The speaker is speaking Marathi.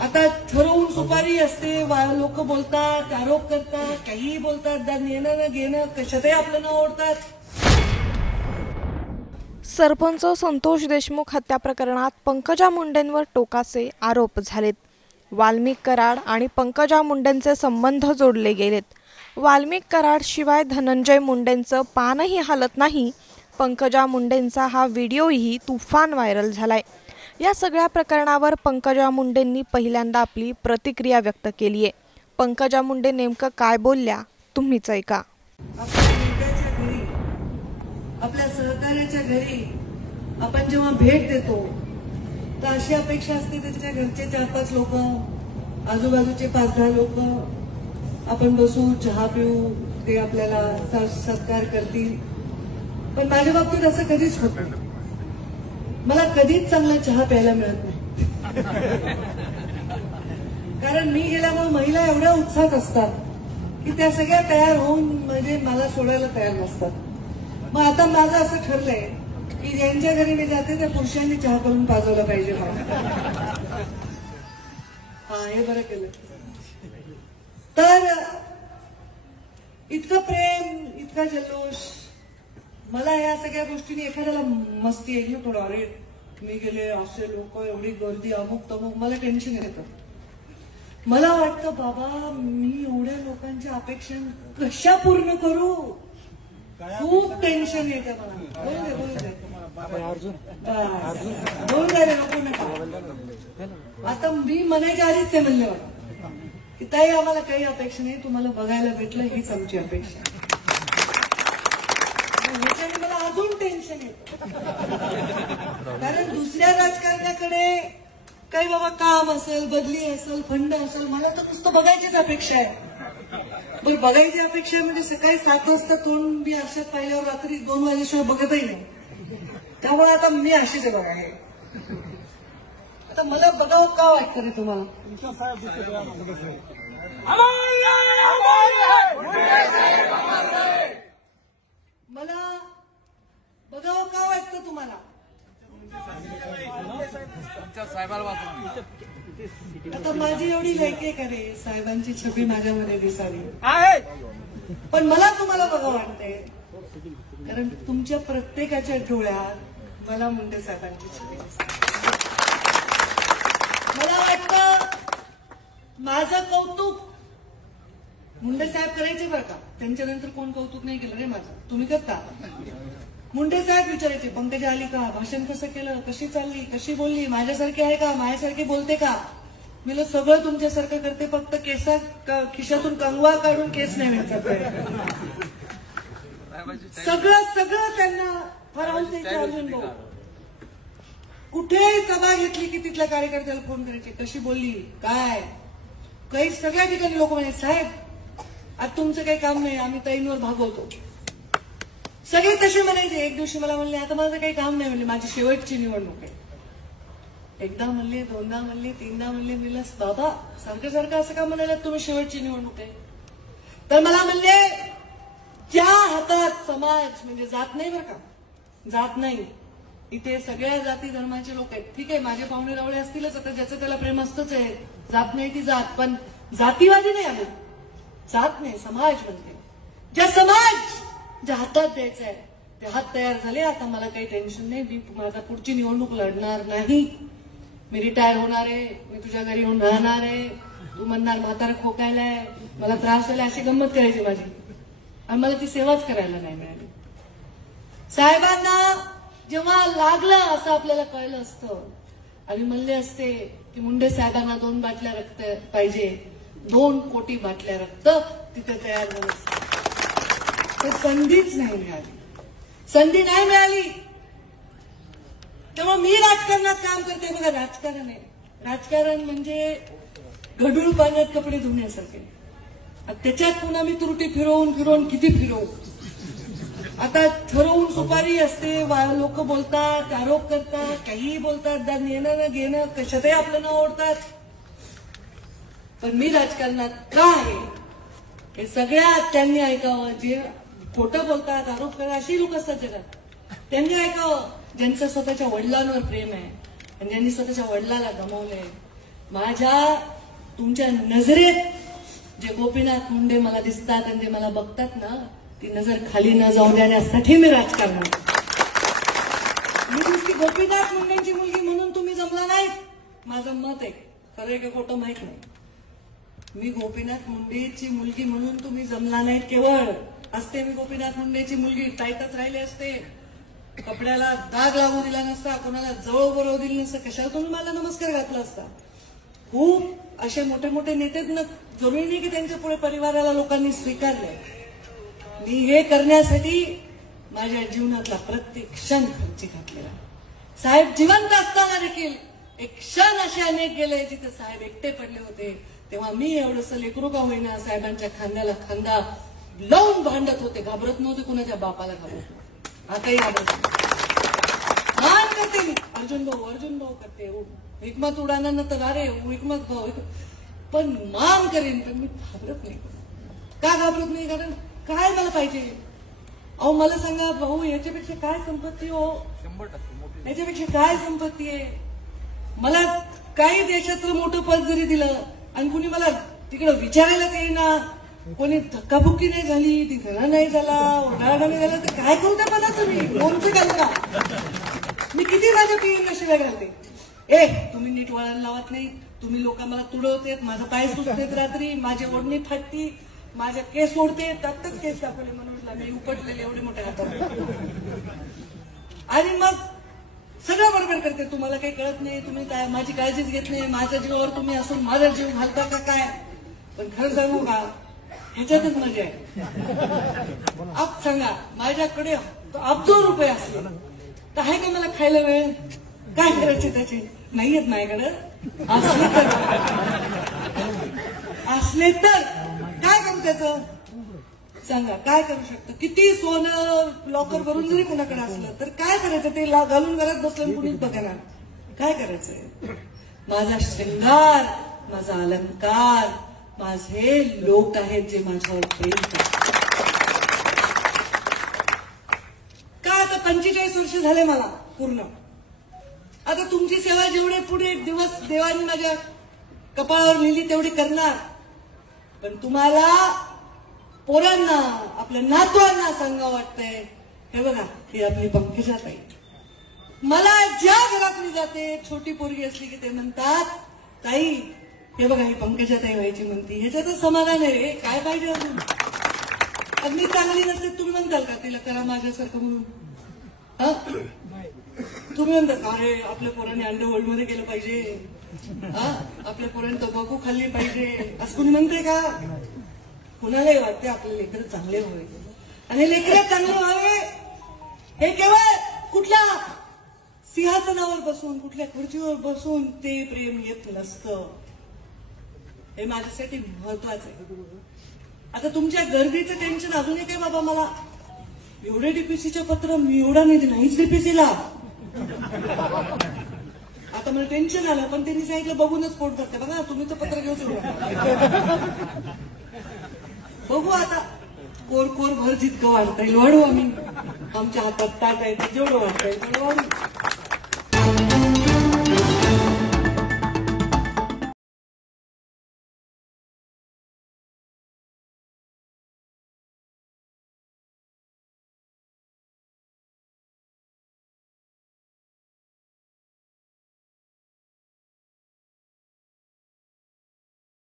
आता ठरवून सुपारी असते, लोक बोलतात, आरोप करतात, काहीही बोलतात, येणं न घेणं कशातही आपलं नाव ओढतात. सरपंच संतोष देशमुख हत्या प्रकरणात पंकजा मुंडेंवर टोकाचे आरोप झालेत. वाल्मिक कराड आणि पंकजा मुंडेंचे संबंध जोडले गेलेत. वाल्मिक कराड शिवाय धनंजय मुंडेंचं पानही हालत नाही. पंकजा मुंडेंचा हा व्हिडिओही तुफान व्हायरल झालाय. या सगळ्या प्रकरणावर पंकजा मुंडेंनी पहिल्यांदा आपली प्रतिक्रिया व्यक्त केली आहे. पंकजा मुंडे नेमकं काय बोलल्या तुम्हीच ऐका. आपल्या सहकार्याच्या घरी आपण जेव्हा भेट देतो तर अशी अपेक्षा असते त्याच्या घरचे 4-5 लोक, आजूबाजूचे 5-10 लोक, आपण बसू, चहा पिऊ, ते आपल्याला सत्कार करतील. पण माझ्या बाबतीत असं कधीच होत नाही. मला कधीच चांगला चहा प्यायला मिळत नाही. कारण मी गेल्यामुळे महिला एवढ्या उत्साहात असतात की त्या सगळ्या तयार होऊन म्हणजे मला सोडायला तयार नसतात. मग आता माझं असं ठरलंय की ज्यांच्या घरी मी जाते त्या पुरुषांनी चहा करून पाजवला पाहिजे. हा, हे बरं केलं. तर इतकं प्रेम, इतका जल्लोष, मला या सगळ्या गोष्टींनी एखाद्याला मस्ती येईल ना थोडं, अरे मी गेले, असे लोक, एवढी गर्दी, अमुक तमुक, मला टेन्शन येतं. मला वाटतं बाबा मी एवढ्या लोकांच्या अपेक्षा कशा पूर्ण करू, खूप टेन्शन येतं मला. नको नका. आता मी म्हणायच्या आधीच ते म्हणले मला की ताई आम्हाला काही अपेक्षा नाही, तुम्हाला बघायला भेटलं हीच आमची अपेक्षा. ह्याच्याने मला अजून टेन्शन येतं. कारण दुसऱ्या राजकारण्याकडे काही बाबा काम असेल, बदली असेल, फंड असेल, मला तर नुसतं बघायचीच अपेक्षा आहे. बरं, बघायची अपेक्षा म्हणजे सकाळी 7 वाजता तोंड मी आरशात पाहिल्यावर रात्री 2 वाजेशिवाय बघतही नाही. त्यामुळे आता मी अशीच आहे बघा. आता मला बघावं का वाटतं रे तुम्हाला? मला बघावं का वाटतं तुम्हाला? आता माझी एवढी लायकी करे साहेबांची छबी माझ्यामध्ये दिसावी, पण मला तुम्हाला बघावं वाटतंय कारण तुमच्या प्रत्येकाच्या डोळ्यात मला मुंडे साहेबांची छबी दिसते. मला वाटतं माझं कौतुक मुंडे साहेब करायचे बरं का, त्यांच्यानंतर कोण कौतुक नाही केलं रे माझं, तुम्ही करता. मुंडे साहेब विचारायचे, पंकजा आली का, भाषण कसं केलं, कशी चालली, कशी बोलली, माझ्यासारखी आहे का, माझ्यासारखी बोलते का. मी सगळं तुमच्यासारखं करते, फक्त खिशातून कंगवा काढून केस नाही मिळतात. सगळं त्यांना फार अर्जुन भाऊ कुठे सभा घेतली की तिथल्या कार्यकर्त्याला फोन करायचे, कशी बोलली, काय काही. सगळ्या ठिकाणी लोक म्हणायचे साहेब आज तुमचं काही काम नाही, आम्ही ताईंवर भागवतो. सगळे तसे म्हणायचे. एक दिवशी मला म्हणले आता माझं काही काम नाही, म्हणले माझी शेवटची निवडणूक आहे. एकदा म्हणले, 2दा म्हणले, 3दा म्हणले. मी बाबा सारखं असं का म्हणायला तुम्ही शेवटची निवडणूक आहे? तर मला म्हणले ज्या हातात समाज म्हणजे जात नाही बरं का, जात नाही, इथे सगळ्या जाती धर्माचे लोक आहेत. ठीक आहे माझे पाहुणे रावळे असतीलच, आता ज्याचं त्याला प्रेम असतंच आहे, जात नाही ती जात, पण जातीवादी नाही आम्ही, जात नाही समाज म्हणते. ज्या समाज ज्या हातात द्यायचा आहे ते हात तयार झाले. आता मला काही टेन्शन नाही, मी माझा पुढची निवडणूक लढणार नाही, मी रिटायर होणार आहे, मी तुझ्या घरी येऊन राहणार आहे, तू म्हणणार म्हातारा खोकायलाय, मला त्रास झाला, अशी गंमत करायची माझी, आणि मला ती सेवाच करायला नाही मिळाली. साहेबांना जेव्हा लागलं असं आपल्याला कळलं असतं आणि म्हणले असते की मुंडे साहेबांना 2 बाटल्या रक्त पाहिजे, 2 कोटी बाटल्या रक्त तिथे तयार झालं असतं. तर संधीच नाही मिळाली, संधी नाही मिळाली. तेव्हा मी राजकारणात काम करते. बघा राजकारण आहे, राजकारण म्हणजे गढूळ पाण्यात कपडे धुण्यासारखे. त्याच्यात पुन्हा मी त्रुटी फिरवून किती फिरवू. आता ठरवून सुपारी असते, लोक बोलतात, आरोप करतात, काहीही बोलतात, येणं न घेणं कशातही आपलं नाव ओढतात. पण मी राजकारणात का आहे हे सगळ्यात त्यांनी ऐकावं. जे खोटं बोलतात, आरोप करतात अशी लोक असतात जगात, त्यांनी ऐकावं. ज्यांचं स्वतःच्या वडिलांवर प्रेम आहे आणि ज्यांनी स्वतःच्या वडिलाला गमावलंय, माझ्या तुमच्या नजरेत जे गोपीनाथ मुंडे मला दिसतात आणि जे मला बघतात ना, ती नजर खाली न जाऊ देण्यासाठी मी राजकारणात. मी नुसती गोपीनाथ मुंडेंची मुलगी म्हणून तुम्ही जमला नाहीत, माझं मत आहे. खरं आहे का खोटं माहित नाही. मी गोपीनाथ मुंडेची मुलगी म्हणून तुम्ही जमला नाहीत. केवळ असते मी गोपीनाथ मुंडेची मुलगी, टाईटच राहिले असते, कपड्याला दाग लागू दिला नसता, कोणाला जवळ उभं राहू दिलं नसतं, कशाला तुम्ही मला नमस्कार घातला असता. खूप असे मोठे मोठे नेते जरुरी नाही की त्यांच्या पुढे परिवाराला लोकांनी स्वीकारले. मी हे करण्यासाठी माझ्या जीवनातला प्रत्येक क्षण खर्ची घातलेला. साहेब जिवंत असताना देखील एक क्षण असे अनेक गेले जिथे साहेब एकटे पडले होते, तेव्हा मी एवढंसं लेकरू का होईना साहेबांच्या खांद्याला खांदा लावून भांडत होते. घाबरत नव्हते, कुणाच्या बापाला घाबरत. आताही घाबरत मान करते मी, अर्जुन भाऊ करते. हिकमत उडाना न तर अरे हिकमत भाऊ, पण मान करेन, पण मी घाबरत नाही. का घाबरत नाही? कारण काय मला पाहिजे? अहो मला सांगा भाऊ, याच्यापेक्षा काय संपत्ती हो? 100% याच्यापेक्षा काय संपत्ती आहे? मला काही देशाचं मोठं पद जरी दिलं आणि कुणी मला तिकडे विचारायलाच येईना, कोणी धक्काबुक्की नाही झाली, धिंगाणा नाही झाला, ओरडाओरडा नाही झाला, तर काय करू त्या पदाचं? मी लोणचं घालता, मी किती माझ्या पिढीला शिव्या घालते. तुम्ही नीट वळण लावत नाही, तुम्ही लोक मला तुडवतेत, माझा पाय सुचतेत, रात्री माझी ओढणी फाटती, माझ्या केस ओढते, त्यातच केस दाखवले म्हणून मी उपटलेले एवढे मोठे हातात. आणि मग सगळं बरोबर करते. तुम्हाला काही कळत नाही, तुम्ही काय माझी काळजीच घेत नाही, माझ्या जीवावर तुम्ही असून माझा जीव घालता का काय? पण खरं सांगू का, ह्याच्यातच मजा आहे. आप सांगा, माझ्याकडे अब्जो रुपये असले तर आहे का मला खायला वेळ? काय करायचे त्याचे? नाहीयेत माझ्याकडे. असले तर काय करू त्याचं? सांगा, काय करू शकतो? किती सोनं लॉकर भरून जरी कोणाकडे असलं तर काय करायचं? ते घालून घरात बसलं कुणीच बघणार. काय करायचंय? माझा श्रृंगार, माझा अलंकार, माझे लोक आहेत जे माझ्यावर प्रेम करतात. काय आता 45 वर्ष झाले मला पूर्ण. आता तुमची सेवा जेवढे पुढे दिवस देवानी माझ्या कपाळावर लिहिली तेवढी करणार. पण तुम्हाला पोरांना, आपल्या नातवांना सांगावं वाटतंय, हे बघा, ही आपली पंकजाताई. मला ज्या घरात मी जाते, छोटी पोरगी असली की ते म्हणतात, ताई हे बघा ही पंकजाताई व्हायची म्हणती. ह्याच्यातच समाधान आहे रे, काय पाहिजे अजून? अगदी चांगली नसते तुम्ही म्हणताल का तिला करा माझ्यासारखं म्हणून? तुम्ही म्हणतात अरे आपल्या पोरांनी अंडरवर्ल्ड मध्ये गेलं पाहिजे, आपल्या पोरांनी तंबाखू खाल्ली पाहिजे, असं कुणी म्हणते का? कुणालाही वाटते आपले लेकरं चांगले व्हावे, आणि लेकरं चांगले व्हावे हे केवळ कुठल्या सिंहासनावर बसून, कुठल्या खुर्चीवर बसून ते प्रेम येत नसतं. हे माझ्यासाठी महत्वाचं आहे. आता तुमच्या गर्दीचं टेन्शन अजूनही काय बाबा, मला एवढे डीपीसीचे पत्र मी एवढा नाही दिला, नाहीच डीपीसीला. आता मला टेन्शन आलं, पण त्यांनी सांगितलं बघूनच पोट भरते. बघा तुम्ही तर पत्र घेऊ शकता. बघू आता कोर भर जितकं वाढता येईल वाढू. आम्ही आमच्या हातात ताट आहे, जेवढं वाढता येईल तेवढं वाढू.